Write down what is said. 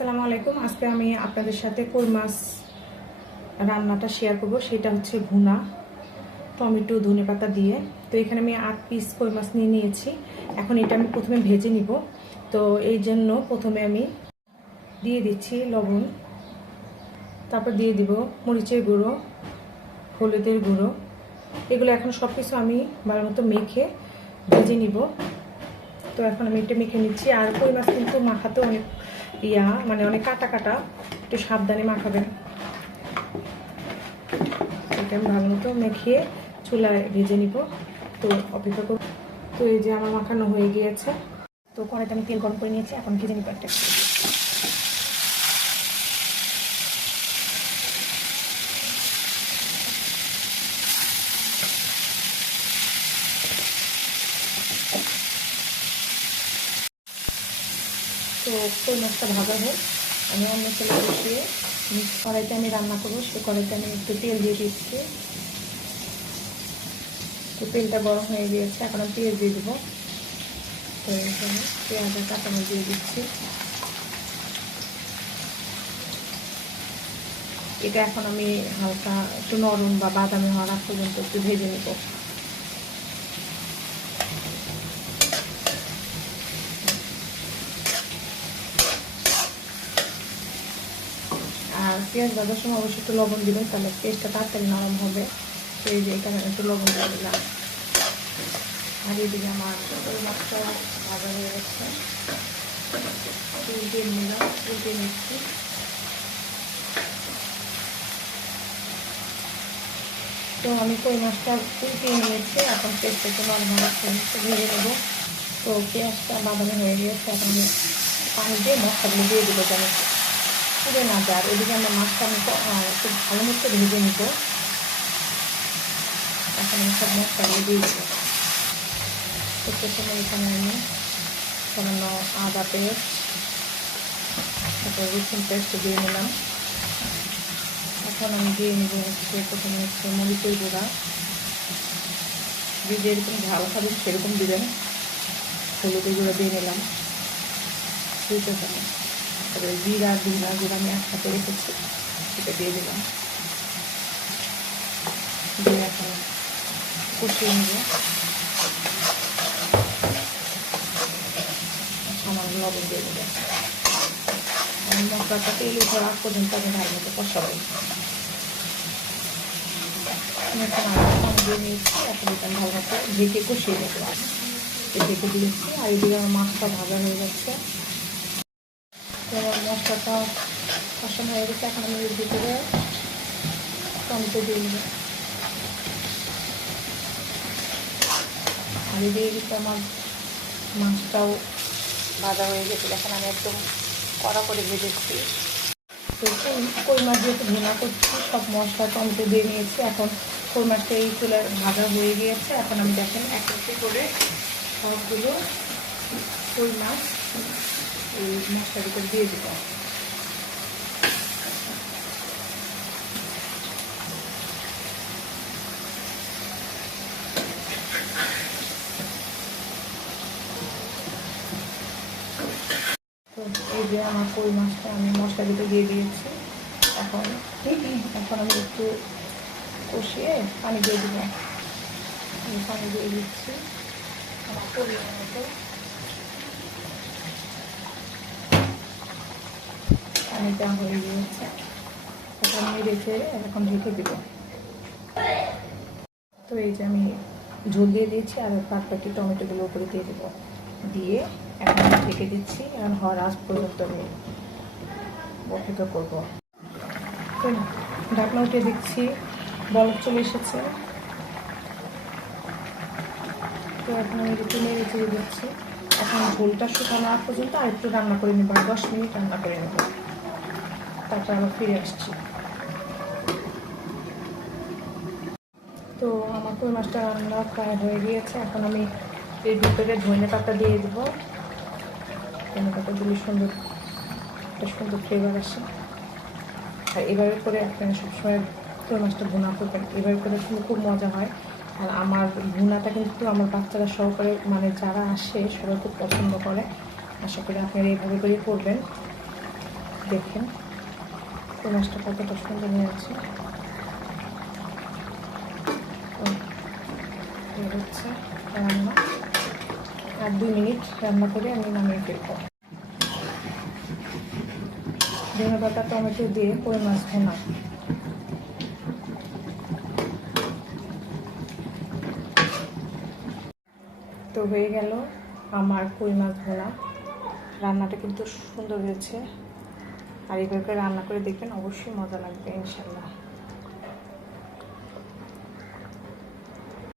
আসসালামু আলাইকুম। আজকে আমি আপনাদের সাথে কই মাছ রান্নাটা শেয়ার করব। সেটা হচ্ছে ভুনা, টমেটো, ধনে পাতা দিয়ে। তো এখানে আমি আট পিস কই মাছ নিয়ে নিয়েছি। এখন এটা আমি প্রথমে ভেজে নিব। তো এই জন্য প্রথমে আমি দিয়ে দিচ্ছি লবণ। তারপর দিয়ে দিব মরিচের গুঁড়ো, হলুদের গুঁড়ো। এগুলো এখন সব কিছু আমি ভালো মতো মেখে ভেজে নিব। তো এখন আমি এটা মেখে নিচ্ছি। আর কই মাছ কিন্তু মাখাতে অনেক ইয়া মানে অনেক কাটা কাটা। একটু সাবধানে মাখাবেন। এটা ভালো মতো মেখিয়ে চুলায় ভেজে নিব। তো অপেক্ষা করব। তো এই যে আমার মাখানো হয়ে গিয়েছে। তো কড়াইতে আমি তেল গরম করে নিয়েছি, এখন ভেজে নিব একটা। তো কই মাছটা ভাজা হোক, আমি অন্য তেলে বসিয়ে কড়াইতে আমি রান্না করব, সে কড়াইতে আমি একটু তেল দিয়ে দিচ্ছি। তো তেলটা গরম হয়ে গিয়েছে, এখন আমি পেঁয়াজ দিয়ে দেবো। তো এখানে পেঁয়াজের কাঁচানো দিয়ে দিচ্ছি। এটা এখন আমি হালকা একটু নরম বা বাদামি হওয়ার পর্যন্ত একটু ভেজে নেব আর পেঁয়াজ ভাজার সময় অবশ্যই একটু লবণ দিবেন, তাহলে পেঁয়াজটা তাড়াতাড়ি নরম হবে। সেই যে এখানে একটু লবণ দিয়ে দিলাম। আর এদিকে আমার মাছটা ভাজা হয়ে গেছে। তো আমি কই মাছটা উল্টিয়ে নিয়েছি, এখন পেঁয়াজটা একটু নরম হচ্ছে ভেজে নেব। তো পেঁয়াজটা বাদামি হয়ে গিয়েছে, এখন আমি পানি দিয়ে মশলাগুলো দিয়ে দেবো যেন। পুড়ে না যায় আর এদিকে আমরা মাছটা আমি একটু ভালো মতো ভেজে নিব। এখন আমি সব মশলাগুলো দিয়ে দেবো। তো প্রথমে এখানে আমি সামান্য আদা পেস্ট, তারপর রসুন পেস্ট দিয়ে নিলাম। এখন আমি দিয়ে নেব হচ্ছে প্রথমে হচ্ছে মরিচের গুঁড়া। যে যেরকম ঝাল খাবেন, সেরকম দিবেন। হলুদের গুঁড়ো দিয়ে নিলাম। দুইটা চামচ তারপরে জিরা ধুনা যেটা আমি একসাথে রেখেছি। সেটা দিয়ে দিলাম। দিয়ে এখন কষিয়ে নেব। দিয়ে দেবো। মশলাটা তেল উঠে আগ পর্যন্ত আমি ভালো মতো কষাবো। নিয়েছি। এখন এটা ভালো মতো ঢেকে কষিয়ে নেব। ঢেকে দিয়েছি আর এদিকে আমার মাছটা ভাজা হয়ে যাচ্ছে যেমন মশলাটা কষানো হয়ে গেছে, এখন আমি এর ভিতরে টমেটো দিয়ে নেব আর দিয়ে দিতে আমার মাছটাও ভাজা হয়ে গেছে এখন আমি একদম কড়া করে ভেজেছি তো কই মাছ যেহেতু ভেনা করছি সব মশলা টমেটো দিয়ে নিয়েছি, এখন কই মাছটা এই চুলে ভাজা হয়ে গিয়েছে, এখন আমি দেখেন এক করে সবগুলো কই মাছ এই মশলার উপর দিয়ে দিব এই যে আমার কই মাছটা, আমি মশলার ভিতরে দিয়ে দিয়েছি। এখন এখন আমি একটু কষিয়ে পানি দিয়ে দিব পানি দিয়ে দিচ্ছি। আমার পরিমাণ মতো পানিটা হয়ে গিয়েছে। এখন আমি রেখে এখন ঢেকে দিব। তো এই যে আমি ঝোল দিয়ে দিয়েছি আর পাট পাটি টমেটোগুলো উপরে দিয়ে দেবো। দিয়ে এখন ঢেকে দিচ্ছি আর হওয়ার আজ পর্যন্ত আমি অপেক্ষা করব। তো ঢাকনা উঠে দেখছি বরফ চলে এসেছে। তো এখন আমি একটু নেড়ে চেড়ে দিচ্ছি। এখন ঝোলটা শুকানো পর্যন্ত আর একটু রান্না করে নেব দশ মিনিট রান্না করে নেব। তারপর আবার ফিরে আসছি। তো আমার কই মাছটা রান্না প্রায় হয়ে গিয়েছে। এখন আমি এর ভিতরে ধনে পাতা দিয়ে দেবো। ধনে পাতা দিলে সুন্দর, একটা সুন্দর ফ্লেভার আসে। আর এভাবে করে আপনারা সবসময় কই মাছটা ভুনা করবেন এভাবে করে কিন্তু খুব মজা হয়। আর আমার ভুনাটা কিন্তু আমার বাচ্চারা সহকারে মানে যারা আসে, সবাই খুব পছন্দ করে। আশা করি আপনারা এইভাবে করে করবেন। দেখেন। কই মাছটা কতটা সুন্দর তো এই হচ্ছে রান্না। আর দুই মিনিট রান্না করে আমি নামিয়ে ফেলব। ধনে পাতা, টমেটো দিয়ে কই মাছ ভোনা? তো হয়ে গেল আমার কই মাছ ভোনা। রান্নাটা কিন্তু সুন্দর হয়েছে। আর এভাবে রান্না করে দেখবেন অবশ্যই মজা লাগবে ইনশাল্লাহ